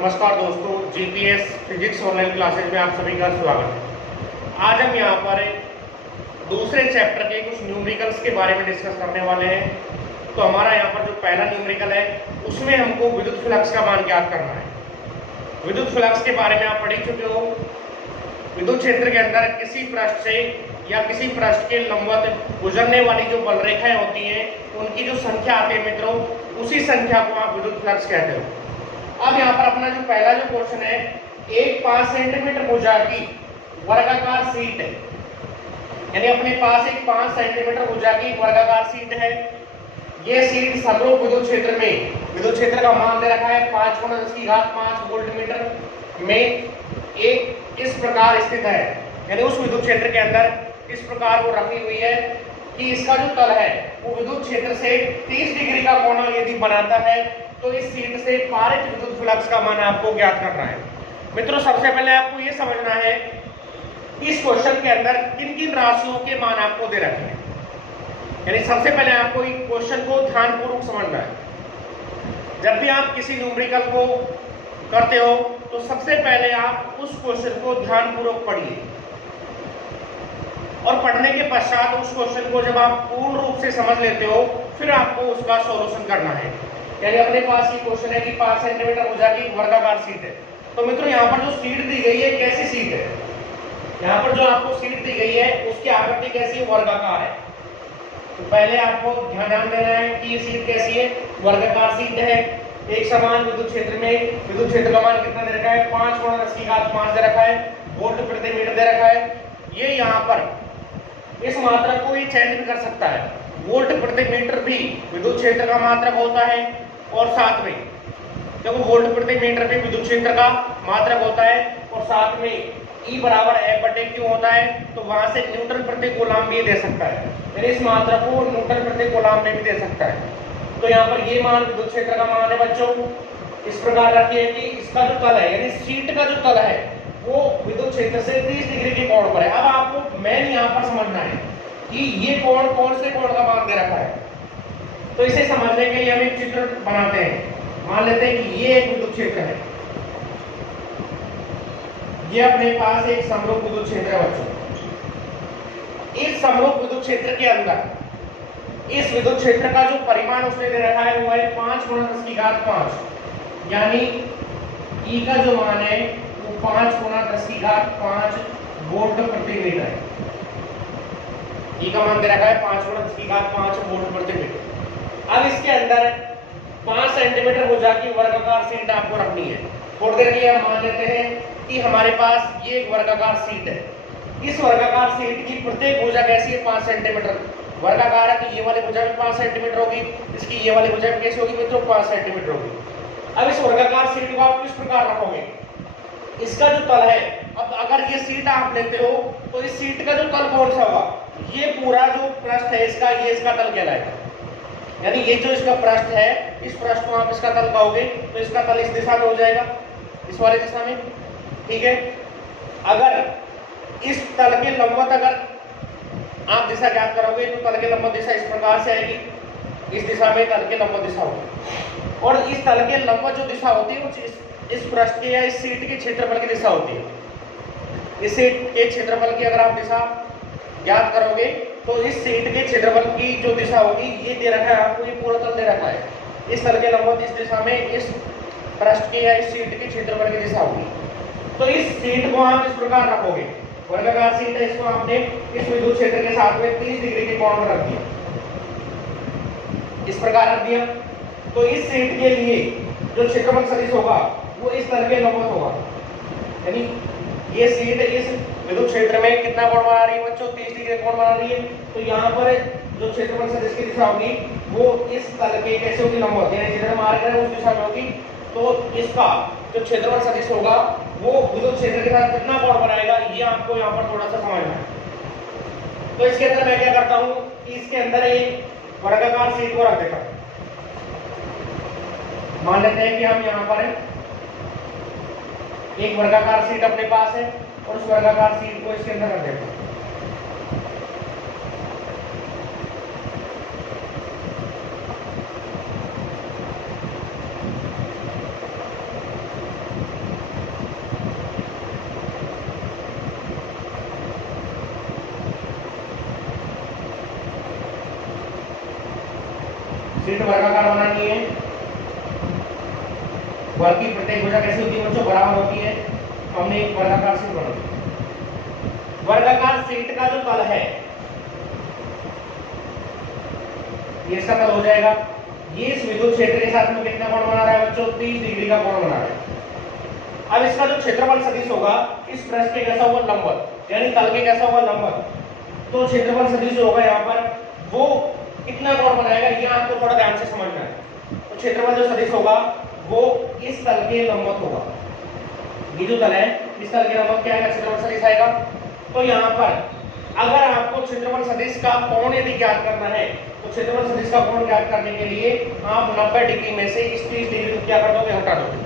नमस्कार दोस्तों, GPS physics online classes में आप सभी का स्वागत है। आज हम यहाँ पर दूसरे चैप्टर के कुछ न्यूमेरिकल्स के बारे में डिस्कस करने वाले हैं। तो हमारा यहाँ पर जो पहला न्यूमेरिकल है उसमें हमको विद्युत फ्लक्स का मान ज्ञात करना है। विद्युत फ्लक्स के बारे में आप पढ़ चुके हो। विद्युत क्षेत्र के अंदर किसी पृष्ठ से या किसी पृष्ठ के लंबवत गुजरने वाली जो बल रेखाएं होती हैं उनकी जो संख्या आती है मित्रों, उसी संख्या को आप विद्युत फ्लक्स कहते हो। अब यहाँ पर अपना जो पहला जो क्वेश्चन है, एक 5 सेंटीमीटर भुजा की वर्गाकार शीट है, यानी अपने पास एक 5 सेंटीमीटर भुजा की वर्गाकार शीट है। ये शीट समरूप विद्युत क्षेत्र में, विद्युत क्षेत्र का मान दे रखा है 5×10⁵ वोल्ट मीटर में एक इस प्रकार स्थित है, यानी उस विद्युत क्षेत्र के अंदर इस प्रकार वो रखी हुई है कि इसका जो तल है वो विद्युत क्षेत्र से 30 डिग्री का कोण यदि बनाता है तो इस शीट से पारित विद्युत फ्लक्स का मान आपको ज्ञात करना है। मित्रों, सबसे पहले आपको यह समझना है इस क्वेश्चन के अंदर किन किन राशियों के मान आपको दे रखे हैं, यानी सबसे पहले आपको इस क्वेश्चन को ध्यानपूर्वक समझना है। जब भी आप किसी न्यूमेरिकल को करते हो तो सबसे पहले आप उस क्वेश्चन को ध्यानपूर्वक पढ़िए और पढ़ने के पश्चात उस क्वेश्चन को जब आप पूर्ण रूप से समझ लेते हो फिर आपको उसका सॉल्यूशन करना है। यानी अपने पास ये क्वेश्चन है कि 5 सेंटीमीटर भुजा की वर्गाकार शीट है। तो मित्रों, यहाँ पर जो शीट दी गई है कैसी शीट है, यहाँ पर जो आपको शीट दी गई है उसकी आकृति कैसी है, वर्गाकार है। तो पहले आपको ध्यान देना है कि ये शीट कैसी है, वर्गाकार शीट है। एक समान विद्युत क्षेत्र में विद्युत क्षेत्र का मान कितना दे रखा है, 5×10⁵ दे रखा है, वोल्ट प्रति मीटर दे रखा है। ये यहाँ पर इस मात्रक को ये चेंज भी कर सकता है। वोल्ट प्रति मीटर भी विद्युत क्षेत्र का मात्रक होता है और साथ में जब वोल्ट प्रति मीटर भी विद्युत क्षेत्र का मात्रक होता है और साथ में E बराबर F/Q होता है, तो वहां से न्यूटन प्रति कूलम भी दे सकता है, यानी इस मात्रक को न्यूटन प्रति कूलम में भी दे सकता है। तो यहाँ पर ये मान विद्युत क्षेत्र का मान है बच्चों, इस प्रकार रखिए कि इसका जो तल है यानी शीट का जो तल है वो विद्युत क्षेत्र से 30 डिग्री के कोण पर है। अब आपको मेन यहाँ पर समझना है कि ये कोण कौन से कोण का मान दे रखा है। तो इसे समझने के लिए हम एक चित्र बनाते हैं। मान लेते हैं कि ये एक विद्युत क्षेत्र है, ये अपने पास एक समरूप विद्युत क्षेत्र है बच्चों। इस समरूप विद्युत क्षेत्र के अंदर इस विद्युत क्षेत्र का जो परिमाण उसने दे रखा है वो है 5×10⁵, यानी E का जो मान है वो 5×10⁵ वोल्ट प्रति मीटर है। E का मान दे रखा है 5×10⁵ वोल्ट प्रति मीटर। अब इसके अंदर 5 सेंटीमीटर भुजा की वर्गाकार शीट आपको रखनी है। थोड़ी देर के लिए हम मान लेते हैं कि हमारे पास ये एक वर्गाकार शीट है। इस वर्गाकार शीट की प्रत्येक भुजा कैसी है, 5 सेंटीमीटर वर्गाकार है, तो ये वाली भुजा भी 5 सेंटीमीटर होगी, इसकी ये वाली भुजा भी कैसी होगी मित्रों, 5 सेंटीमीटर होगी। अब इस वर्गाकार शीट को आप किस प्रकार रखोगे, इसका जो तल है, अब अगर ये शीट आप लेते हो तो इस शीट का जो तल कौन सा होगा, ये पूरा जो पृष्ठ है इसका, ये इसका तल कहलाएगा। यानी ये जो इसका पृष्ठ है, इस पृष्ठ को आप इसका तल कहोगे तो इसका तल इस दिशा में हो जाएगा, इस वाली दिशा में, ठीक है। अगर इस तल के लंबवत अगर आप दिशा ज्ञात करोगे तो तल के लंबवत दिशा इस प्रकार से आएगी, इस दिशा में तल के लंबवत दिशा होगी, और इस तल के लंबवत जो दिशा होती है वो इस पृष्ठ के या इस शीट के क्षेत्रफल की दिशा होती है। इस शीट के क्षेत्रफल की अगर आप दिशा ज्ञात करोगे तो इस शीट के क्षेत्रफल की जो दिशा होगी, ये दे रखा है आपको, ये पूरा तल दे रखा है, इस तल के लंबवत इस दिशा में इस पृष्ठ के या इस शीट के क्षेत्रफल की दिशा होगी। तो इस शीट को आप इस प्रकार रखोगे, वर्गाकार शीट है, इसको आपने इस विद्युत क्षेत्र के साथ में 30 डिग्री के कोण पर रख दिया, इस प्रकार रख दिया। तो इस शीट के लिए जो क्षेत्रफल सदिश होगा वो इस तल के लंबवत होगा, यानी ये शीट इस विद्युत क्षेत्र में कितना कोण बना रही है बच्चों, 30 डिग्री कोण बना रही है। तो यहाँ पर जो क्षेत्रफल सदिश की दिशा होगी वो इस तल के कैसे होगी, लंबवत, यानी जिधर मार्ग है उस दिशा में होगी। तो इसका जो क्षेत्रफल सदिश होगा वो विद्युत क्षेत्र के साथ कितना कोण बनाएगा, ये आपको यहाँ पर थोड़ा सा समझना है। तो इसके अंदर मैं क्या करता हूँ कि इसके अंदर एक वर्गाकार शीट को रख देता हूँ। मान लेते हैं कि हम यहाँ पर एक वर्गाकार शीट अपने पास है और उस वर्गाकार शीट को इसके अंदर रख देते हैं। शीट वर्गाकार बनानी है। वर्ग की प्रत्येक भुजा कैसी होती है बच्चों? बराबर होती है। तो हमने एक वर्गाकार शीट बना दी। वर्गाकार शीट का जो तल है ये इसका तल हो जाएगा। ये इस विद्युत क्षेत्र के साथ में कितना कोण बना रहा है बच्चों? 30 डिग्री का कोण बना रहा है। अब इसका जो क्षेत्रफल सदिश होगा इस पृष्ठ के कैसा होगा? लंबवत, यानी तल के कैसा होगा? लंबवत। तो क्षेत्रफल सदिश जो होगा यहाँ पर वो कितना कोण बनाएगा ये आपको थोड़ा ध्यान से समझना है। तो क्षेत्रफल जो सदिश होगा वो इस तल के लंबवत होगा। ये जो तल है इस तल के लंबवत क्या आएगा? क्षेत्रफल सदिश आएगा। तो यहाँ पर अगर आपको क्षेत्रफल सदिश का कोण यदि ज्ञात करना है तो क्षेत्रफल सदिश का कोण ज्ञात करने के लिए आप 90 डिग्री में से इस 30 डिग्री को क्या कर दोगे? हटा दोगे।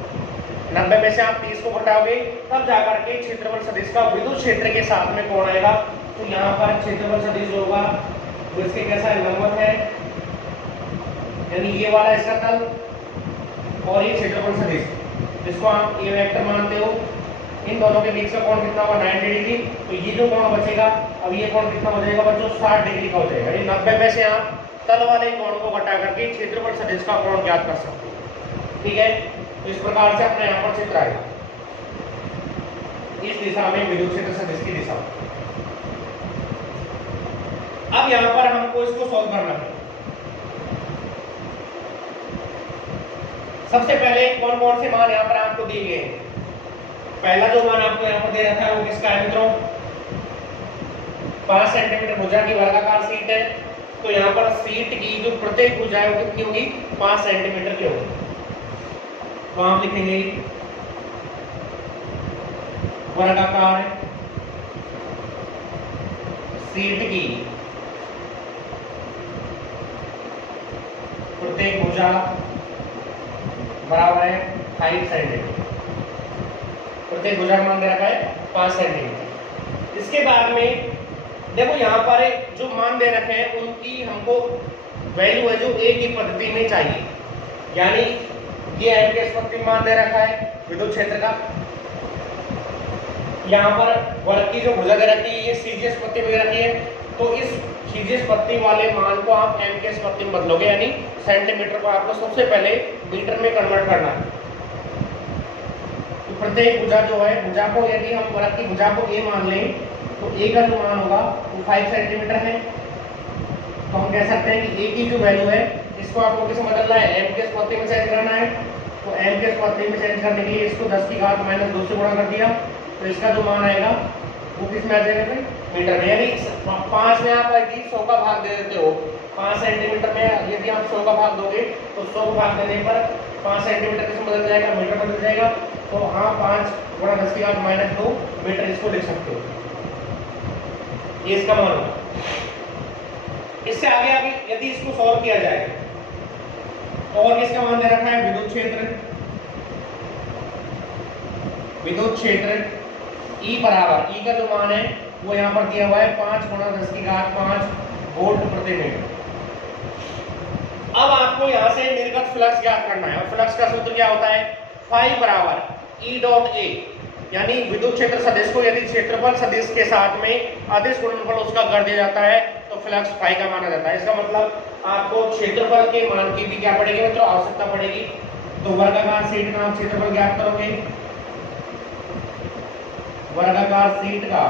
90 में से आप 30 को घटाओगे तब जाकर के क्षेत्रफल सदिश का विद्युत क्षेत्र के साथ में कोण आएगा। तो यहाँ पर क्षेत्रफल सदिश जो होगा वो इसके कैसा है? लंबवत है, यानी ये वाला इसका तल और ये क्षेत्रफल सदिश, जिसको आप ए वेक्टर मानते हो, इन दोनों के बीच का कोण कितना होगा? 90 डिग्री। तो ये जो कोण बचेगा, अब ये कोण कितना हो जाएगा बच्चों? 60 डिग्री का हो जाएगा। यानी 90 में से आप तल वाले कोण को घटा करके क्षेत्रफल सदिश का कोण ज्ञात कर सकते हो। ठीक है, तो इस प्रकार से अपना यहाँ पर चित्र आएगा। इस दिशा में विद्युत क्षेत्र सदिश की दिशा। अब यहाँ पर हमको इसको सॉल्व करना है। सबसे पहले कौन कौन से मान यहाँ पर आपको दिए गए हैं? पहला जो मान आपको यहाँ पर दे रखा है वो किसका है मित्रों? 5 सेंटीमीटर भुजा की वर्गाकार शीट है। तो यहाँ पर शीट की जो प्रत्येक भुजा है वो कितनी होगी? 5 सेंटीमीटर की होगी। तो आप लिखेंगे वर्गाकार शीट की प्रत्येक भुजा बराबर है 5 सेंटीमीटर। प्रत्येक भुजा का मान दे रखा है 5 सेंटीमीटर। इसके बाद में देखो यहाँ पर जो मान दे रखे हैं उनकी हमको वैल्यू है जो एक ही पद्धति में चाहिए। यानी ये एम के स्पत्ति मान दे रखा है विद्युत क्षेत्र का। यहाँ पर वर्ग की जो भुजा दे रखी है ये सीधी स्पत्ति में रखी है। तो इस सीधी स्पत्ति वाले मान को आप एम के स्पत्ति में बदलोगे, यानी सेंटीमीटर को आपको सबसे पहले मीटर में कन्वर्ट करना है। तो प्रत्येक भुजा जो है, भुजा को यदि हम वर्ग की भुजा को ए मान लें तो ए का जो मान होगा वो 5 सेंटीमीटर है। तो हम कह सकते हैं कि ए की जो वैल्यू है इसको आपको किस बदलना है? एम के स्पत्ति में चेंज करना है। तो एम के स्पत्ति में चेंज करने के लिए इसको 10 की घात -2 से गुणा कर दिया। तो इसका जो मान आएगा वो किस में आ जाएगा भाई? मीटर में। यानी 5 में आप यदि 100 का भाग दे देते हो, 5 सेंटीमीटर में यदि आप 100 का भाग दोगे तो 100 का भाग देने पर 5 सेंटीमीटर किस में बदल जाएगा? मीटर बदल जाएगा। तो हाँ 5 × 10 की घात -2 मीटर इसको लिख सकते हो। ये इसका मान होगा। इससे आगे आगे यदि इसको सॉल्व किया जाए तो और किसका मान दे रखा है? विद्युत क्षेत्र। विद्युत क्षेत्र E बराबर, E का जो मान है वो यहाँ पर दिया हुआ है 5 × 10 की घात 5 वोल्ट प्रति मीटर। अब आपको यहाँ से निर्गत फ्लक्स ज्ञात करना है और फ्लक्स का सूत्र क्या होता है? फाई बराबर E डॉट A, यानी विद्युत क्षेत्र सदिश को यदि क्षेत्रफल सदिश के साथ में अदिश गुणनफल उसका कर दिया जाता है तो फ्लक्स फाई का माना जाता है। इसका मतलब आपको क्षेत्रफल के मान की भी क्या पड़ेगी मित्रों? आवश्यकता पड़ेगी। तो वर्गाकार शीट का आप क्षेत्रफल ज्ञात करोगे। वर्गाकार शीट का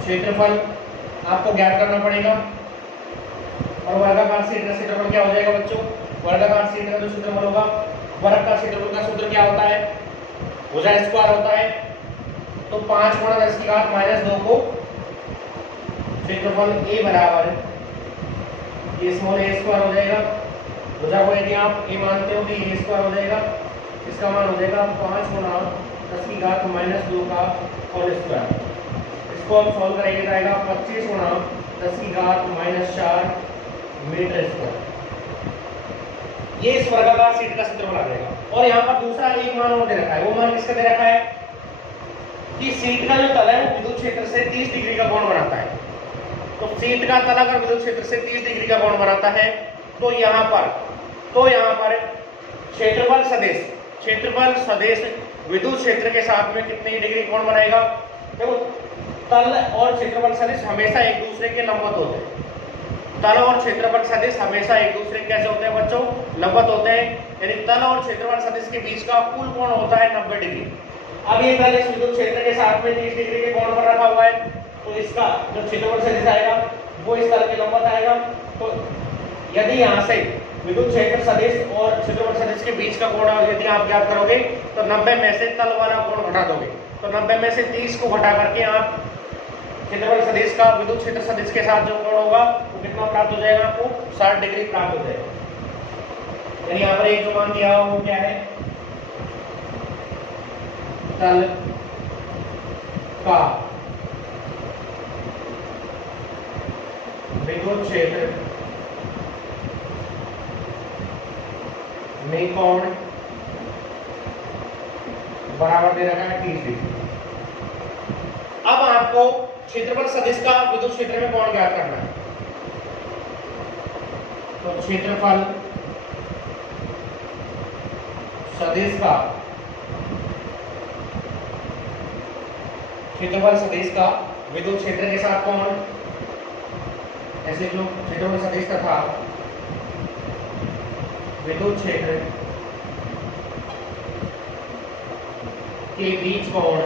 क्षेत्रफल आपको ज्ञात करना पड़ेगा। और वर्गाकार शीट का क्षेत्रफल क्या हो जाएगा बच्चों? वर्गाकार शीट का जो क्षेत्रफल होगा, वर्ग का क्षेत्रफल का सूत्र क्या होता है? भुजा स्क्वायर होता है। तो 5 × 10 की घात -2 को क्षेत्रफल A बराबर ये स्मॉल a स्क्वायर हो जाएगा। भुजा को यदि आप a मानते हो तो ये स्क्वायर हो जाएगा। इसका मान हो जाएगा 5 × 10 की घात -2 का होल स्क्वायर। इसको आप सॉल्व करेंगे तो आएगा 25 × 10 की घात -4 मीटर स्क्वायर। ये इस वर्गाकार शीट का क्षेत्रफल आ जाएगा। और यहाँ पर दूसरा एक मान और दे रखा है। वो मान किसका दे रखा है? कि शीट का जो तल है वो विद्युत क्षेत्र से 30 डिग्री का कोण बनाता है। तो शीट का तल अगर विद्युत क्षेत्र से 30 डिग्री का कोण बनाता है तो यहाँ पर क्षेत्रफल सदिश विद्युत क्षेत्र के साथ में कितनी डिग्री कोण बनाएगा? देखो तल और क्षेत्रफल सदिश हमेशा एक दूसरे के लंबवत होते हैं। तल और क्षेत्रफल सदिश हमेशा एक दूसरे कैसे होते हैं बच्चों, लंबवत होते हैं। यानी तल और क्षेत्रफल सदिश के बीच का कुल कोण होता है 90 डिग्री। अब ये तल इस विद्युत क्षेत्र के साथ में 30 डिग्री के कोण पर रखा हुआ है, तो इसका जो क्षेत्रफल सदिश आएगा वो इस तल के लंबवत आएगा। तो यदि यहाँ से विद्युत क्षेत्र सदिश और क्षेत्रफल सदिश के बीच का कोण यदि आप ज्ञात करोगे तो 90 में से तल वाला कोण घटा दोगे, तो 90 में से 30 को घटा करके आप क्षेत्रफल सदिश का विद्युत क्षेत्र सदिश के साथ जो कोण होगा वो कितना प्राप्त हो जाएगा, आपको 60 डिग्री प्राप्त हो जाएगा। यानी यहाँ पर एक जो मान दिया हुआ वो क्या है, तल का विद्युत क्षेत्र में कोण बराबर दे रखा है 30 डिग्री। अब आपको क्षेत्रफल सदिश का विद्युत क्षेत्र में कोण ज्ञात करना है, तो क्षेत्रफल सदिश का विद्युत क्षेत्र के साथ कोण, ऐसे जो क्षेत्रफल सदिश तथा विद्युत क्षेत्र के बीच कोण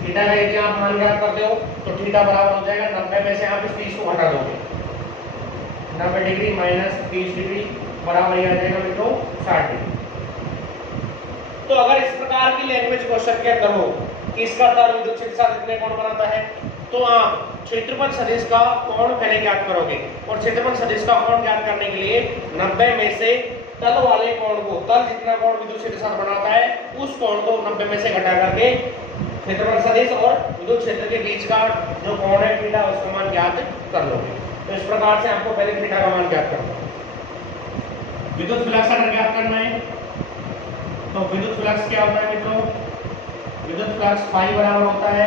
थीटा का यदि आप मान ज्ञात करते हो तो थीटा बराबर हो जाएगा 90 में से आप इस 30 को हटा दोगे, 90 डिग्री माइनस 30 डिग्री बराबर आ जाएगा मित्रों 60 डिग्री। तो अगर इस प्रकार की लैंग्वेज क्वेश्चन के अंदर हो कि इसका तल विद्युत क्षेत्र के साथ कितने कोण बनाता है, तो आप क्षेत्रफल सदिश का कोण पहले ज्ञात करोगे और क्षेत्रफल सदिश का कोण ज्ञात करने के लिए 90 में से तल वाले कोण को, तल जितना कोण विद्युत क्षेत्र के साथ बनाता है उस कोण को 90 में से घटा करके क्षेत्रफल सदिश और विद्युत क्षेत्र के बीच का जो कोण है थीटा उसका मान ज्ञात कर लोगे। तो इस प्रकार से आपको पहले थीटा का मान ज्ञात करना है। विद्युत फ्लक्स अगर ज्ञात करना है तो विद्युत फ्लक्स क्या होता है मित्रों, विद्युत फ्लक्स फाई बराबर होता है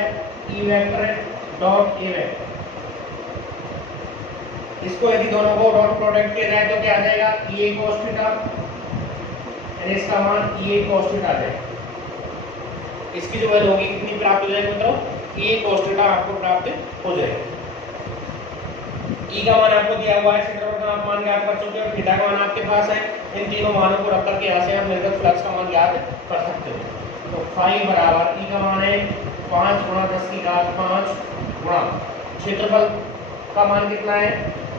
E vector dot A vector. इसको यदि दोनों को डॉट प्रोडक्ट किया जाए तो क्या आ जाएगा, ई ए cos थीटा, यानी इसका मान ई ए cos थीटा आ जाएगा। इसकी जो वैल्यू होगी कितनी प्राप्त हो जाएगी मित्रों, ई ए cos थीटा आपको प्राप्त हो जाएगा। ई का मान आपको दिया हुआ है, क्षेत्रफल का आप मान ज्ञात कर चुके हो, थीटा का मान आपके पास है। इन तीनों मानों को रख करके यहाँ से आप निर्गत फ्लक्स का मान ज्ञात कर सकते हो। तो फाई बराबर ई का मान है 5 गुणा 10 की घात 5 गुणा क्षेत्रफल का मान कितना है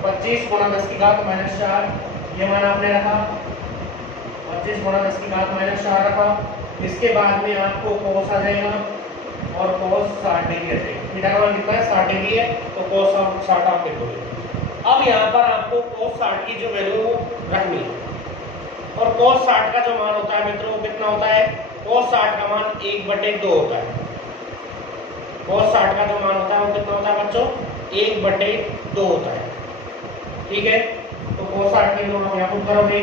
25 गुणा 10 की घात -4, ये मान आपने रखा 25 गुणा 10 की घात -4 रखा। इसके बाद में आपको cos आ जाएगा और cos 60 डिग्री आ जाएगा। थीटा का मान कितना है 60 डिग्री है, तो cos 60 आप लिख दोगे। अब यहाँ पर आपको cos 60 की जो वैल्यू रखनी है और cos 60 का जो मान होता है मित्रों वो कितना होता है, cos 60 का मान 1/2 होता है। cos 60 का जो मान होता है वो कितना होता है बच्चों, 1/2 होता है। ठीक है, तो cos 60 की वैल्यू यहाँ पुट करोगे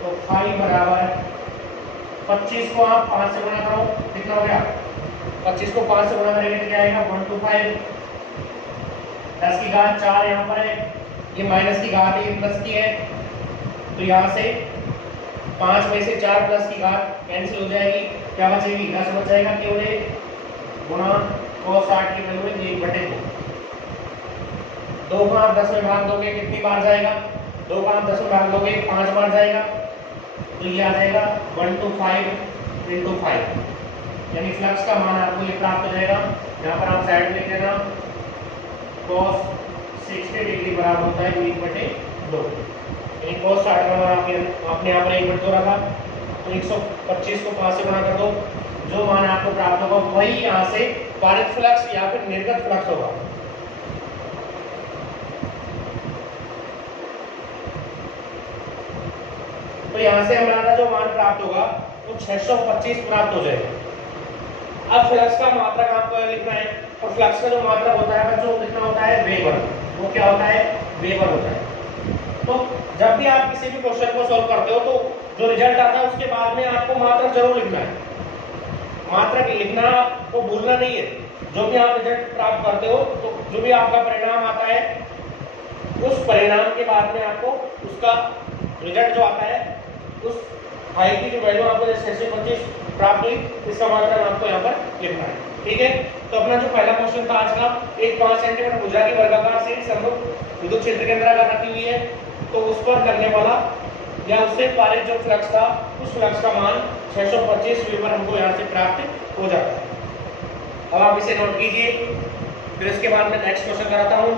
तो फाई बराबर 25 को आप 5 से गुणा करो, कितना हो गया, 25 को 5 से गुणा करेंगे तो क्या आएगा 125, 10 की घात 4 यहाँ पर है, ये माइनस की घात है, ये प्लस की है, तो यहाँ से 5 में से 4 प्लस की घात कैंसिल हो जाएगी, क्या बचेगी 10 बच जाएगा, केवल गुणा cos 60 की वैल्यू है 1/2। 2 को आप 10 में भाग दोगे कितनी बार जाएगा, 2 को आप 10 में भाग दोगे 5 बार जाएगा, तो ये आ जाएगा 125 × 5, यानी फ्लक्स का मान आपको ये प्राप्त हो जाएगा। यहाँ पर आप साइड में लिख देना cos 60 डिग्री बराबर होता है 1/2, यानी cos 60 का मान आपने यहाँ पर 1/2 रखा, तो 125 को 5 से गुणा कर दो, जो मान आपको प्राप्त होगा वही यहाँ से पारित फ्लक्स या फिर निर्गत फ्लक्स होगा। तो यहाँ से हमारा जो मान प्राप्त होगा वो 625 प्राप्त हो जाएगा। अब फ्लक्स का मात्रक आपको लिखना है और फ्लक्स का जो मात्रक होता है बच्चों कितना होता है, वेबर। वो क्या होता है, वेबर होता है। तो जब भी आप किसी भी क्वेश्चन को सॉल्व करते हो तो जो रिजल्ट आता है उसके बाद में आपको मात्रक जरूर लिखना है। मात्रक लिखना आपको भूलना नहीं है। जो भी आप रिजल्ट प्राप्त करते हो तो जो भी आपका परिणाम आता है उस परिणाम के बाद में आपको उसका रिजल्ट जो आता है उस फाई की जो वैल्यू आपको 625 प्राप्त हुई इसका मात्रक आपको यहाँ पर लिखना है। ठीक है, तो अपना जो पहला क्वेश्चन था आज का, एक 5 सेंटीमीटर भुजा की वर्गाकार शीट समरूप विद्युत क्षेत्र के अंदर अगर रखी हुई है तो उस पर लगने वाला या उससे पारित जो फ्लक्स था उस फ्लक्स का मान 625 वेबर हमको यहाँ से प्राप्त हो जाता है। अब आप इसे नोट कीजिए, फिर इसके बाद मैं नेक्स्ट क्वेश्चन कराता हूँ।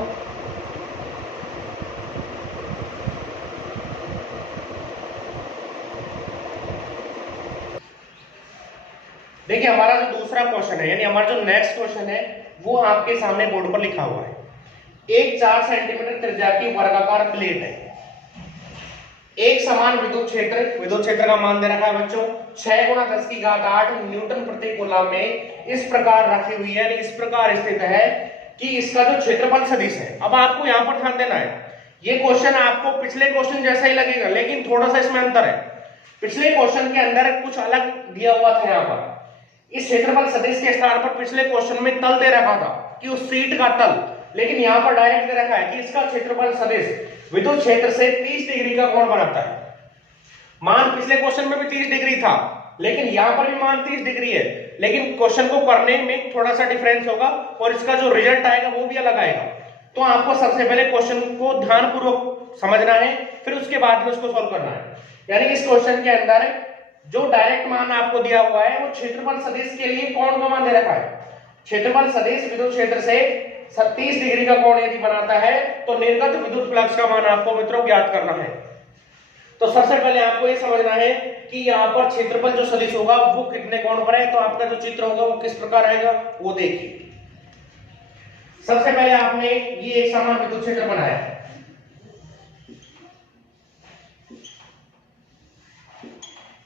देखिए हमारा जो दूसरा क्वेश्चन है, यानी हमारा जो नेक्स्ट क्वेश्चन है वो आपके सामने बोर्ड पर लिखा हुआ है। एक 4 सेंटीमीटर त्रिज्या की वर्गाकार प्लेट है, एक समान विद्युत क्षेत्र का मान दे रखा है बच्चों 6 × 10⁸ न्यूटन प्रति कूलम में इस प्रकार रखी हुई है, इस प्रकार स्थित है कि इसका जो क्षेत्रफल सदिश है। अब आपको यहाँ पर ध्यान देना है, ये क्वेश्चन आपको पिछले क्वेश्चन जैसा ही लगेगा, लेकिन थोड़ा सा इसमें अंतर है। पिछले क्वेश्चन के अंदर कुछ अलग दिया हुआ था, यहाँ पर इस क्षेत्रफल सदिश के स्थान पर पिछले क्वेश्चन में तल दे रखा था कि उस सीट का तल, लेकिन यहाँ पर डायरेक्ट दे रखा है कि इसका क्षेत्रफल सदिश विद्युत क्षेत्र से 30 डिग्री का कोण बनाता है। मान पिछले क्वेश्चन में भी 30 डिग्री था, लेकिन यहां पर भी मान 30 डिग्री है, लेकिन क्वेश्चन को करने में थोड़ा सा डिफरेंस होगा और इसका जो रिजल्ट आएगा वो भी अलग आएगा। तो आपको सबसे पहले क्वेश्चन को ध्यानपूर्वक समझना है, फिर उसके बाद में उसको सॉल्व करना है। यानी इस क्वेश्चन के अंदर जो डायरेक्ट मान आपको दिया हुआ है वो क्षेत्रफल सदिश के लिए कोण का मान दे रखा है। क्षेत्रफल सदिश विद्युत क्षेत्र से 30 डिग्री का कोण यदि बनाता है तो निर्गत विद्युत फ्लक्स का मान आपको मित्रों ज्ञात करना है। तो सबसे पहले आपको ये समझना है कि यहाँ पर क्षेत्रफल जो सदिश होगा वो कितने कोण पर है, तो आपका जो चित्र होगा वो किस प्रकार आएगा वो देखिए। सबसे पहले आपने ये एक समान विद्युत क्षेत्र बनाया,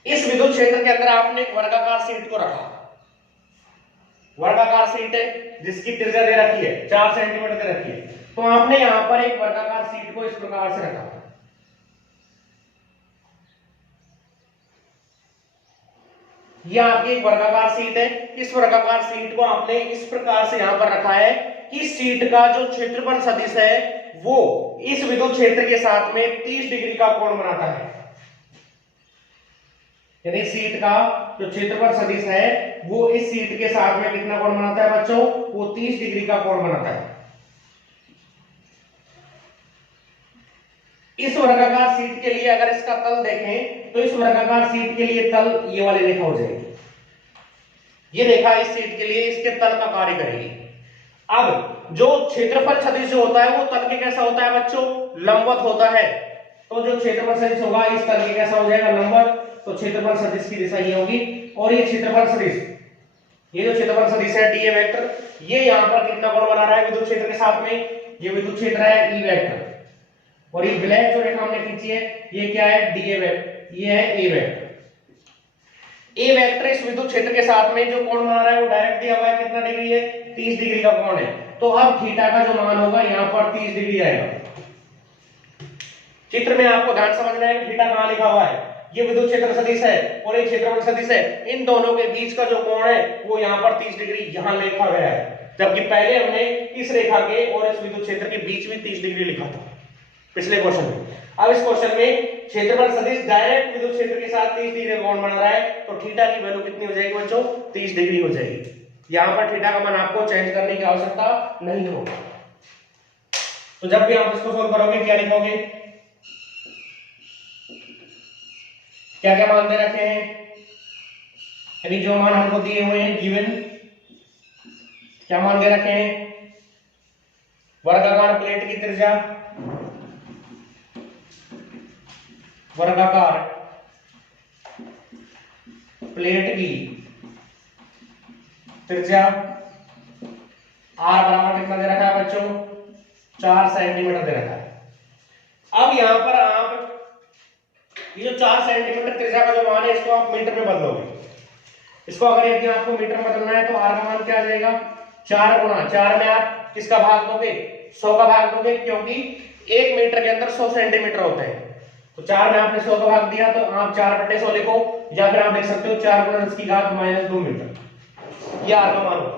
इस विद्युत क्षेत्र के अंदर आपने एक वर्गाकार शीट को रखा, वर्गाकार शीट है जिसकी त्रिज्या दे रखी है 4 सेंटीमीटर दे रखी है, तो आपने यहां पर एक वर्गाकार शीट को इस प्रकार से रखा। यह आपकी एक वर्गाकार शीट है, इस वर्गाकार शीट को आपने इस प्रकार से यहां पर रखा है कि शीट का जो क्षेत्रफल सदिश है वो इस विद्युत क्षेत्र के साथ में 30 डिग्री का कोण बनाता है। यानी शीट का जो क्षेत्रफल सदिश है वो इस शीट के साथ में कितना कोण बनाता है बच्चों, वो 30 डिग्री का कोण बनाता है। इस वर्गाकार शीट के लिए अगर इसका तल देखें तो इस वर्गाकार शीट के लिए तल ये वाली रेखा हो जाएगी, ये रेखा इस शीट के लिए इसके तल का कार्य करेगी। अब जो क्षेत्रफल सदिश जो होता है वो तल के कैसा होता है बच्चों, लंबवत होता है। तो जो क्षेत्रफल सदिश होगा इस तल के कैसा हो जाएगा, लंबवत। तो क्षेत्रफल सदिश की दिशा ये होगी, और ये क्षेत्रफल सदिश, ये जो क्षेत्रफल सदिश है डी वेक्टर, ये यहां पर कितना कोण बना रहा है विद्युत क्षेत्र के साथ में, ये विद्युत क्षेत्र है ई वेक्टर, और ये ब्लैक जो रेखा हमने खींची है ये क्या है, डी ए वेक्टर, ये है ए वेक्टर। ए वेक्टर इस विद्युत क्षेत्र के साथ में जो कोण बना रहा है वो डायरेक्ट दिया हुआ है, कितना डिग्री है, 30 डिग्री का कोण है। तो अब थीटा का जो मान होगा यहाँ पर 30 डिग्री आएगा। चित्र में आपको ध्यान समझना है थीटा कहां लिखा हुआ है, ये विद्युत क्षेत्र सदिश है और एक क्षेत्रफल सदिश है, इन दोनों के बीच का जो कोण है वो यहाँ पर 30 डिग्री यहाँ लिखा गया है, जबकि पहले हमने इस रेखा के और इस विद्युत क्षेत्र के बीच में 30 डिग्री लिखा था पिछले क्वेश्चन में। अब इस क्वेश्चन में क्षेत्रफल सदिश डायरेक्ट विद्युत क्षेत्र के साथ 30 डिग्री का कोण बना रहा है, तो थीटा की वैल्यू कितनी हो जाएगी बच्चों, 30 डिग्री हो जाएगी। यहाँ पर थीटा का मान आपको चेंज करने की आवश्यकता नहीं होगी। तो जब भी आप इसको सोल्व करोगे क्या लिखोगे, क्या क्या मान दे रखे हैं, यानी जो मान हमको दिए हुए हैं गिवन, क्या मान दे रखे हैं, वर्गाकार प्लेट की त्रिज्या, वर्गाकार प्लेट की त्रिज्या आर बराबर कितना दे रखा है बच्चों, 4 सेंटीमीटर दे रखा है। अब यहां पर आप ये जो 4 सेंटीमीटर त्रिज्या का जो मान है इसको आप मीटर में बदलोगे। इसको अगर यदि आपको मीटर में बदलना है तो आर का मान क्या आ जाएगा, 4 गुणा 4 में आप किसका भाग दोगे, 100 का भाग दोगे, क्योंकि 1 मीटर के अंदर 100 सेंटीमीटर होते हैं। तो 4 में आपने 100 का भाग दिया तो आप 4/100 लिखो, या फिर आप लिख सकते हो 4 × 10⁻² मीटर, यह आर का मान होगा।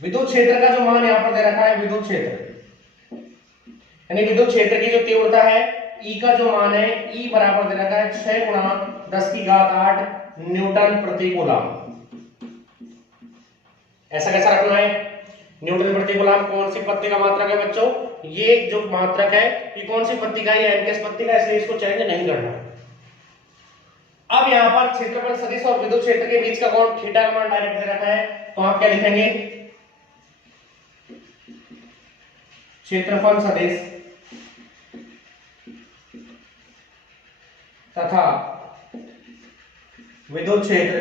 विद्युत क्षेत्र का जो मान यहाँ पर दे रखा है, विद्युत क्षेत्र यानी विद्युत क्षेत्र की जो तीव्रता है E का जो मान है E बराबर दे रखा है 6 × 10⁸ न्यूटन प्रति कूलम। ऐसा कैसा रखना है? न्यूटन प्रति कूलम कौन सी पत्ती का मात्रक है बच्चों? ये जो मात्रक है ये कौन सी पत्ती का है? एमकेएस पत्ती का, इसलिए इसको चेंज नहीं करना। अब यहाँ पर क्षेत्रफल सदिश और विद्युत क्षेत्र के बीच का कोण थीटा का मान डायरेक्ट दे रखा है, तो आप क्या लिखेंगे? क्षेत्रफल सदिश तथा विद्युत क्षेत्र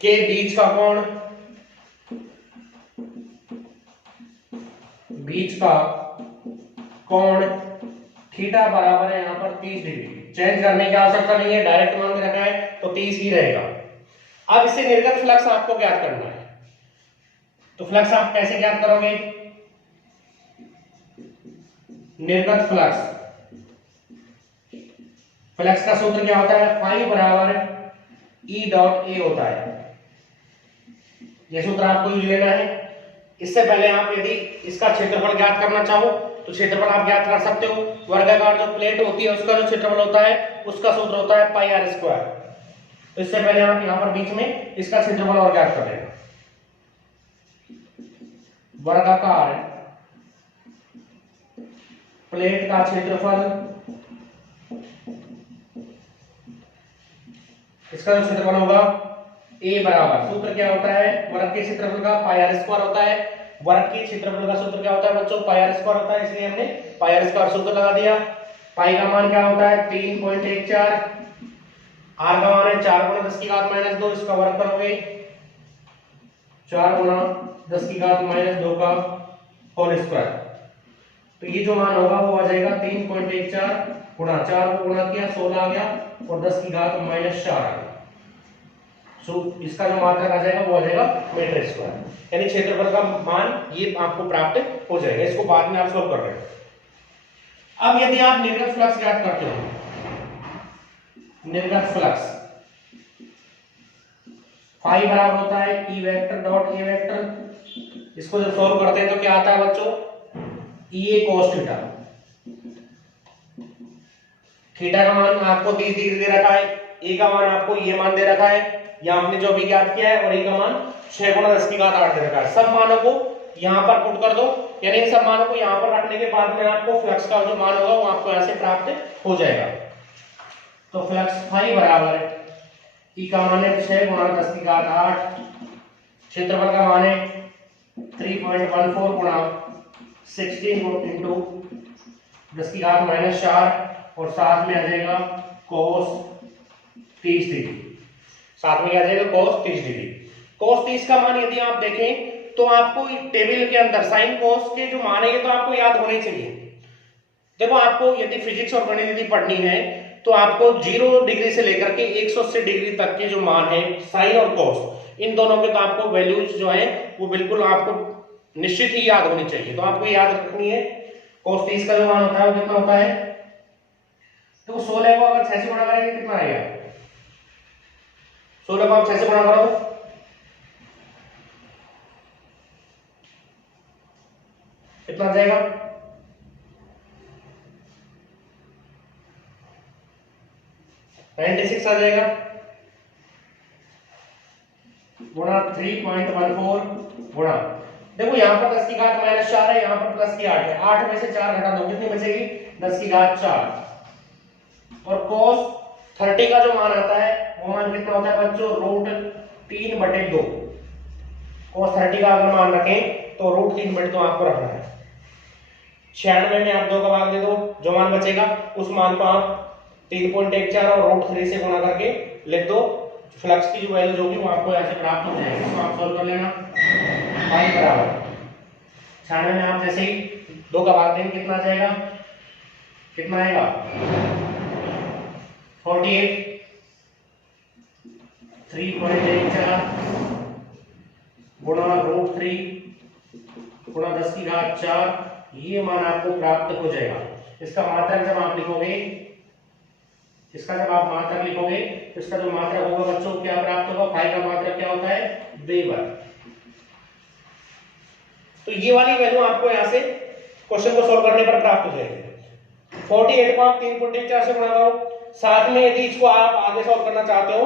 के बीच का कोण, थीटा बराबर है यहाँ पर 30 डिग्री। चेंज करने की आवश्यकता नहीं है, डायरेक्ट मान दे रखा है तो 30 ही रहेगा। अब इससे निर्गत फ्लक्स आपको ज्ञात करना है, तो फ्लक्स आप कैसे ज्ञात करोगे? निर्गत फ्लक्स का सूत्र क्या होता है? फाई बराबर ई डॉट ए होता है। यह सूत्र आपको यूज लेना है। इससे पहले आप यदि इसका क्षेत्रफल ज्ञात करना चाहो तो क्षेत्रफल आप ज्ञात कर सकते हो। वर्गाकार जो प्लेट होती है उसका जो क्षेत्रफल होता है उसका सूत्र होता है पाई आर स्क्वायर। तो इससे पहले आप यहां पर बीच में इसका क्षेत्रफल और ज्ञात कर लेना। वर्गाकार प्लेट का क्षेत्रफल, इसका जो क्षेत्रफल होगा ए बराबर, सूत्र क्या होता है? वर्ग के क्षेत्रफल का पाई आर स्क्वायर होता है। वर्ग के क्षेत्रफल का सूत्र क्या होता है बच्चों? पाई आर स्क्वायर होता है, इसलिए हमने पाई आर स्क्वायर सूत्र लगा दिया। पाई का मान क्या होता है? 3.14। आर का मान है 4 गुणा 10 की घात -2, इसका वर्ग करोगे 4 गुणा 10 की घात -2 का होल स्क्वायर। तो ये जो मान होगा वो आ जाएगा 3.14 गुणा 4 को गुणा किया 16 आ गया और 10 की घात -4 आ गया। इसका जो मात्रक आ जाएगा वो आ जाएगा मीटर स्क्वायर, यानी क्षेत्रफल का मान ये आपको प्राप्त हो जाएगा। इसको बाद में आप सॉल्व कर रहे हैं। अब यदि आप निर्गत फ्लक्स ज्ञात करते हो, निर्गत फ्लक्स फाई बराबर होता है E vector dot A vector. इसको जब सॉल्व करते हैं तो क्या आता है बच्चों? ई ए cos थीटा। थीटा का मान आपको 30 डिग्री दे रखा है, ए का मान आपको ये मान दे रखा है, या आपने जो अभी ज्ञात किया है, और ए का मान 6 गुणा 10 की घात 8 दे रखा है। सब मानों को यहां पर पुट कर दो, यानी इन सब मानों को यहां पर रखने के बाद में आपको फ्लक्स का जो मान होगा वो आपको यहां से प्राप्त हो जाएगा। तो फ्लक्स फाई बराबर ई का मान है 6 गुणा 10 की घात 8, क्षेत्रफल का मान है 3.14 गुणा 16 इंटू 10 की घात -4 और साथ में आ जाएगा cos 30 डिग्री। साथ में आ जाएगा cos 30 डिग्री। cos 30 का मान यदि आप देखें तो आपको टेबल के अंदर साइन cos के जो मान है ये तो आपको याद होने चाहिए। देखो आपको यदि फिजिक्स और गणित यदि पढ़नी है तो आपको 0 डिग्री से लेकर के 180 डिग्री तक के जो मान है साइन और cos, इन दोनों के तो आपको वैल्यूज जो है वो बिल्कुल आपको निश्चित ही याद होनी चाहिए। तो आपको याद रखनी है cos 30 का जो मान होता है वो कितना होता है? तो 16 को अगर 6 से गुणा करेंगे कितना आएगा? 16 को आप 6 से गुणा करो, कितना जाएगा? 96 आ जाएगा गुणा 3.14 गुणा, देखो यहाँ पर 10 की घात -4 है, यहाँ पर प्लस की 8 है, 8 में से 4 घटा दो कितनी बचेगी? 10 की घात 4। और cos 30 का जो मान आता है वो मान कितना होता है बच्चों? √3/2। cos 30 का अगर मान रखें तो √3/2 आपको रखना है। 96 में आप 2 का भाग दे दो, जो मान बचेगा उस मान को आप 3.14 और √3 से गुणा करके लिख दो। फ्लक्स की जो वैल्यू होगी वो आपको ऐसे प्राप्त हो जाएगी। इसको आप सॉल्व कर लेना। पाई बराबर 96 में आप जैसे ही 2 का भाग देंगे कितना आ जाएगा? कितना आएगा? 48। 3.14 गुणा √3 गुणा 10 की घात 4, ये मान आपको प्राप्त हो जाएगा। इसका मात्रक जब आप लिखोगे, इसका जब आप मात्रक लिखोगे तो इसका जो मात्रक होगा बच्चों क्या प्राप्त होगा? फाई का मात्रक क्या होता है? वेबर। तो ये वाली वैल्यू आपको यहां से क्वेश्चन को सॉल्व करने पर प्राप्त हो जाएगी। 48 को आप 3.14 से गुणा करो, साथ में यदि इसको आप आगे सॉल्व करना चाहते हो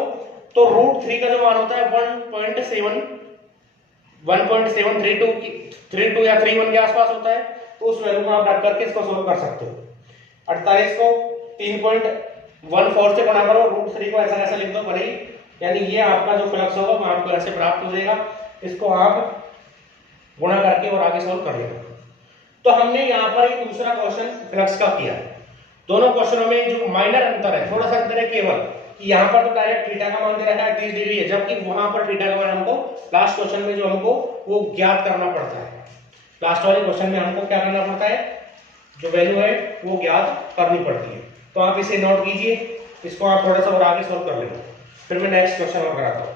तो √3 का जो मान होता है 1.732 या 31 के आसपास होता है। तो उस वैल्यू को आप रख करके इसको सोल्व कर सकते हो। 48 को 3.14 से गुणा करो, √3 को ऐसा ऐसा लिख दो भले ही, यानी ये आपका जो फ्लक्स होगा वो आपको ऐसे प्राप्त हो जाएगा। इसको आप गुणा करके और आगे सॉल्व कर लेना। तो हमने यहाँ पर एक दूसरा क्वेश्चन फ्लक्स का किया है। दोनों क्वेश्चनों में जो माइनर अंतर है, थोड़ा सा अंतर है केवल कि यहाँ पर तो डायरेक्ट थीटा का मान दे रखा है 30 डिग्री है, जबकि वहां पर थीटा का मान हमको लास्ट क्वेश्चन में जो हमको वो ज्ञात करना पड़ता है। लास्ट वाले क्वेश्चन में हमको क्या करना पड़ता है, जो वैल्यू है वो ज्ञात करनी पड़ती है। तो आप इसे नोट कीजिए, इसको आप थोड़ा सा और आगे सॉल्व कर लेना, फिर मैं नेक्स्ट क्वेश्चन और कराता हूँ।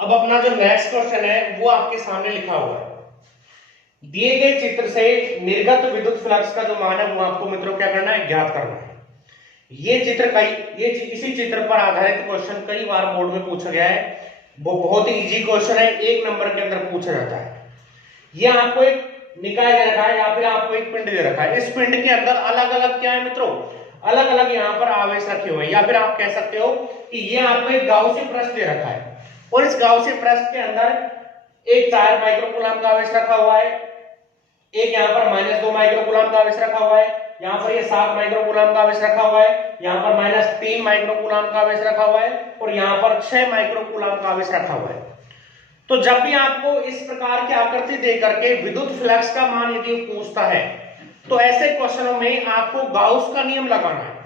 अब अपना जो नेक्स्ट क्वेश्चन है वो आपके सामने लिखा हुआ है। दिए गए चित्र से निर्गत विद्युत फ्लक्स का जो मान है वो आपको मित्रों क्या करना है, ज्ञात करना है। इसी चित्र पर आधारित क्वेश्चन कई बार बोर्ड में पूछा गया है। वो बहुत ही इजी क्वेश्चन है, 1 नंबर के अंदर पूछा जाता है। ये आपको एक निकाय दे रखा है या फिर आपको एक पिंड दे रखा है। इस पिंड के अंदर अलग अलग क्या है मित्रों, अलग अलग यहाँ पर आवेश रखे हुए हैं, या फिर आप कह सकते हो कि ये आपको एक गाउसी पृष्ठ दे रखा है और इस गाउसी पृष्ठ के अंदर एक 4 माइक्रोकूलम का आवेश रखा हुआ है, एक यहाँ पर -2 माइक्रोकूलम का आवेश रखा हुआ है, यहाँ पर ये 7 माइक्रोकूलम का आवेश रखा हुआ है, यहाँ पर -3 माइक्रोकूलम का आवेश रखा हुआ है और यहाँ पर 6 माइक्रोकूलम का आवेश रखा हुआ है। तो जब भी आपको इस प्रकार की आकृति दे करके विद्युत फ्लक्स का मान यदि पूछता है तो ऐसे क्वेश्चनों में आपको गाउस का नियम लगाना है।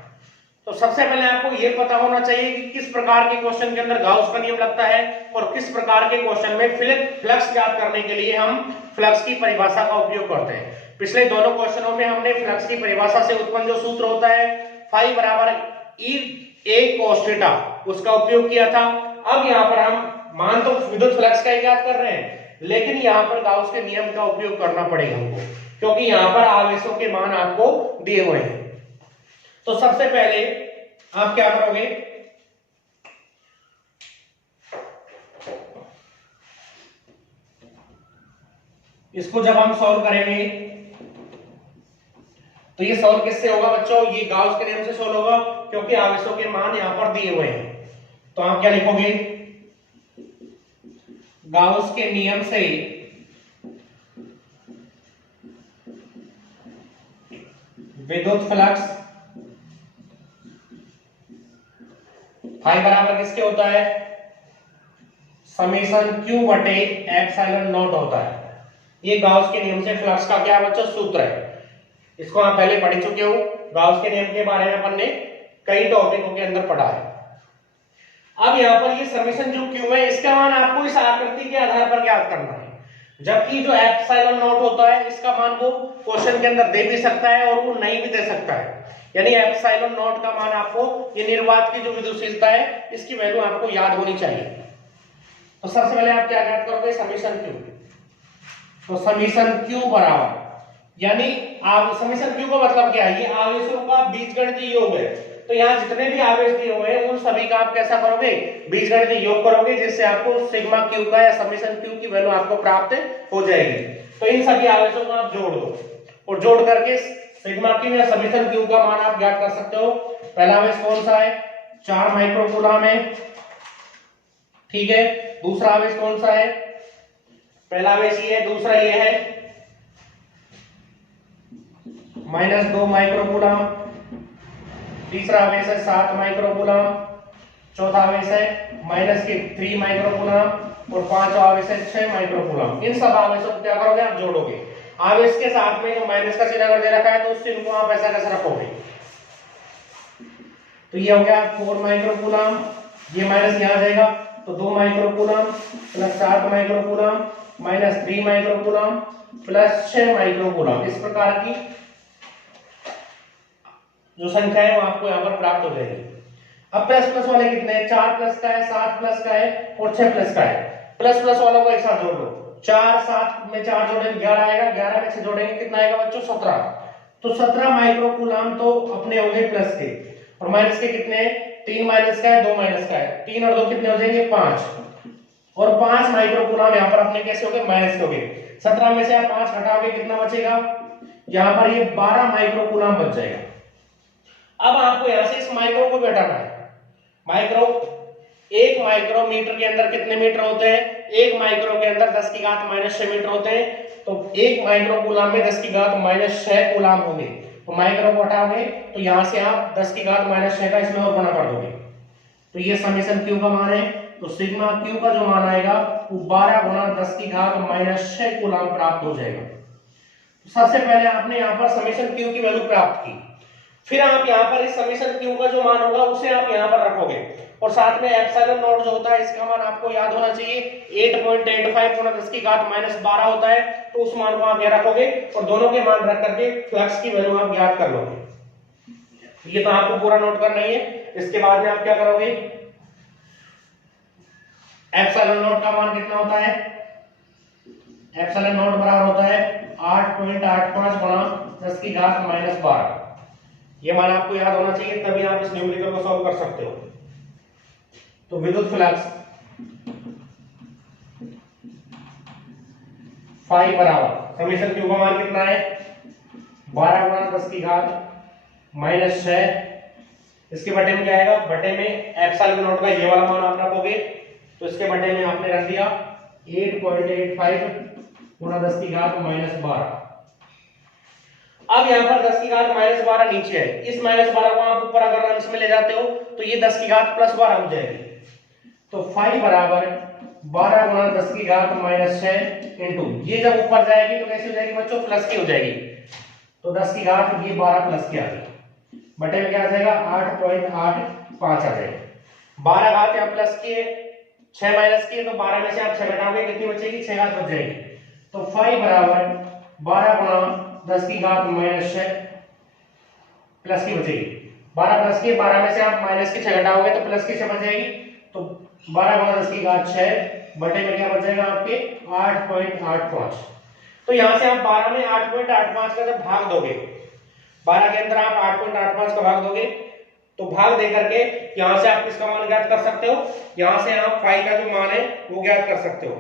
तो सबसे पहले आपको यह पता होना चाहिए कि किस प्रकार के क्वेश्चन के अंदर गाउस का नियम लगता है और किस प्रकार के क्वेश्चन में फ्लक्स ज्ञात करने के लिए हम फ्लक्स की परिभाषा का उपयोग करते हैं। पिछले दोनों क्वेश्चनों में हमने फ्लक्स की परिभाषा से उत्पन्न जो सूत्र होता है फाई बराबर E cos थीटा उसका उपयोग किया था। अब यहाँ पर हम मान तो विद्युत फ्लक्स का ही ज्ञात कर रहे हैं, लेकिन यहाँ पर गाउस के नियम का उपयोग करना पड़ेगा हमको, क्योंकि यहाँ पर आवेशों के मान आपको दिए हुए हैं। तो सबसे पहले आप क्या करोगे, इसको जब हम सॉल्व करेंगे तो ये सॉल्व किससे होगा बच्चों, ये गाउस के नियम से सॉल्व होगा, क्योंकि आवेशों के मान यहां पर दिए हुए हैं। तो आप क्या लिखोगे, गाउस के नियम से विद्युत फ्लक्स फाई बराबर किसके होता है, समेशन Q बटे एप्सिलॉन नॉट होता है। ये गाउस के नियम से फ्लक्स का क्या बच्चों सूत्र है, इसको आप पहले पढ़ चुके हो। गाउस के नियम के बारे में अपन ने कई टॉपिकों के अंदर पढ़ा है। अब यहाँ पर ये समेशन जो Q है इसका मान आपको इस आकृति के आधार पर ज्ञात करना है, जबकि जो एप्सिलॉन नॉट होता है इसका मान वो क्वेश्चन के अंदर दे भी सकता है और वो नहीं भी दे सकता है। यानी एप्सिलॉन नॉट का मान आपको, ये निर्वात की जो विद्युतशीलता है इसकी वैल्यू आपको याद होनी चाहिए। तो सबसे पहले आप क्या ज्ञात करोगे, समेशन Q। तो समेशन Q बराबर, यानी समेशन Q का मतलब क्या है, ये आवेशों का बीजगणितीय योग है। तो यहाँ जितने भी आवेश दिए हुए हैं उन सभी का आप कैसा करोगे, बीजगणितीय योग करोगे, जिससे आपको सिग्मा Q का या समेशन Q की वैल्यू आपको प्राप्त हो जाएगी। तो इन सभी आवेशों को आप जोड़ दो और जोड़ करके सिग्मा Q या समेशन Q का मान आप ज्ञात कर सकते हो। पहला आवेश कौन सा है, 4 माइक्रोकूलम है, ठीक है। दूसरा आवेश कौन सा है, पहला आवेश ये है, दूसरा ये है -2 माइक्रोकूलम, तीसरा आवेश है 7 माइक्रोकूलम, चौथा आवेश है -3 माइक्रोकूलम और पांचवा आवेश है 6 माइक्रोकूलम। इन सब आवेशों को क्या करोगे, आप जोड़ोगे। आवेश के साथ में जो माइनस का चिन्ह अगर दे रखा है तो उस चिन्ह को आप ऐसा कैसे रखोगे, तो ये हो गया 4 माइक्रोकूलम, ये माइनस यहां जाएगा तो 2 microcoulomb plus 7 microcoulomb -3 microcoulomb plus 6 microcoulomb. इस प्रकार की जो संख्या है वो आपको यहाँ पर प्राप्त हो जाएगी। अब प्लस प्लस वाले कितने हैं, 4 प्लस का है, 7 प्लस का है और 6 प्लस का है। प्लस प्लस वालों को एक साथ जोड़ लो, 4 7 में 4 जोड़ेंगे 11 आएगा, 11 में 6 जोड़ेंगे कितना आएगा बच्चों, 17। तो 17 माइक्रोकूलम तो अपने हो गए प्लस के, और माइनस के कितने, 3 माइनस का है, 2 माइनस का है, 3 और 2 कितने हो जाएंगे 5, और 5 माइक्रोकूलम यहाँ पर अपने कैसे हो गए, माइनस के हो गए। 17 में से आप 5 घटाओगे कितना बचेगा, यहां पर ये 12 माइक्रो कूलम बच जाएगा। अब आपको यहां से इस माइक्रो को भी हटाना है। माइक्रो, 1 माइक्रोमीटर के अंदर कितने मीटर होते हैं, 1 माइक्रो के अंदर 10 की घात -6 मीटर होते हैं। तो 1 माइक्रो कूलम में 10 की घात -6 कूलम होंगे। तो माइक्रो को हटाओगे तो यहां से आप 10 की घात -6 का इसमें और गुणा कर दोगे, तो ये समेशन क्यू का मान है। तो सिग्मा क्यू का जो मान आएगा वो 12 गुणा 10 की घात -6 कूलम प्राप्त हो जाएगा। तो सबसे पहले आपने यहाँ पर समेशन क्यू की वैल्यू प्राप्त की, फिर आप यहाँ पर इस समेशन क्यू का जो मान होगा उसे आप यहाँ पर रखोगे, और साथ में एप्सिलॉन नॉट जो होता है इसका मान आपको याद होना चाहिए 8.85 गुणा 10 की घात -12 होता है। तो उस मान को आप यहाँ रखोगे और दोनों के मान रख करके फ्लक्स की वैल्यू आप ज्ञात कर लोगे। ये तो आपको पूरा नोट करना ही है। इसके बाद में आप क्या करोगे, एप्सिलॉन नॉट का मान कितना होता है, एप्सिलॉन नॉट बराबर होता है 8.85 गुणा 10 की घात -12। ये मान आपको याद होना चाहिए, तभी आप इस न्यूमेरिकल को सॉल्व कर सकते हो। तो विद्युत फ्लक्स फाई बराबर समेशन क्यू का मान कितना है 12 गुणा 10 की घात -6, इसके बटे में क्या आएगा, बटे में एप्सिलॉन नॉट का ये वाला मान आप रखोगे, तो इसके बटे में आपने रख दिया 8.85 गुणा 10 की घात -12। अब यहाँ पर 10 की घात -12 नीचे है, इस -12 को आप ऊपर अगर अंश में ले जाते हो तो ये 10 की घात +12 हो जाएगी। तो फाई बराबर 12 गुणा 10 की घात -6 इंटू, ये जब ऊपर जाएगी तो कैसी हो जाएगी बच्चों, प्लस की हो जाएगी। तो 10 की घात ये 12 प्लस की आ गई, बटे में क्या आ जाएगा 8.85 आ जाएगा। 12 घात या प्लस की 6 माइनस की, तो 12 में से आप 6 घटाओगे कितनी बचेगी, 6 घात बच जाएगी। तो फाई बराबर 12 गुणा 10 की घात -6 प्लस की बचेगी, 12 प्लस की, 12 में से आप माइनस की 6 घटाओगे तो प्लस की 6 बच जाएगी। तो 12 गुणा 10 की घात 6 बटे में क्या बच जाएगा आपके 8.85। तो यहां से आप 12 में 8.85 का जब भाग दोगे, 12 के अंदर आप 8.85 का भाग दोगे, तो भाग दे करके यहां से आप किसका मान ज्ञात कर सकते हो, यहां से आप फाई का जो मान है वो ज्ञात कर सकते हो।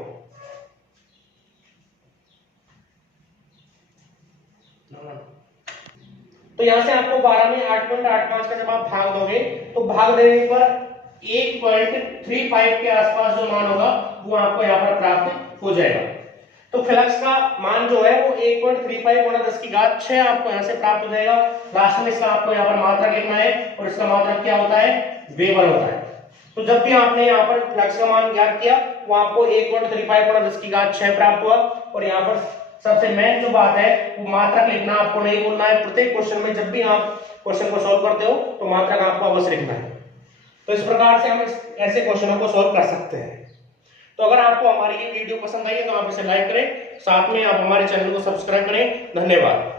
तो यहां से आपको 12 में 8.85 का जब आप भाग दोगे तो भाग देने पर 1.35 के आसपास जो मान होगा वो आपको यहाँ पर प्राप्त हो जाएगा। तो फ्लक्स का मान जो है वो 1.35 गुणा 10 की घात 6 आपको यहाँ से प्राप्त हो जाएगा। लास्ट में इसका आपको यहाँ पर मात्रक लिखना है, और इसका मात्रक क्या होता है, वेबर होता है। तो जब भी आपने यहाँ पर फ्लक्स का मान ज्ञात किया वो आपको 1.35 गुणा 10 की घात 6 प्राप्त हुआ। और यहाँ पर सबसे मेन जो बात है वो मात्रक लिखना आपको नहीं भूलना है। प्रत्येक क्वेश्चन में जब भी आप क्वेश्चन को सॉल्व करते हो तो मात्रक आपको अवश्य लिखना है। तो इस प्रकार से हम ऐसे क्वेश्चनों को सॉल्व कर सकते हैं। तो अगर आपको हमारी ये वीडियो पसंद आई है तो आप इसे लाइक करें, साथ में आप हमारे चैनल को सब्सक्राइब करें। धन्यवाद।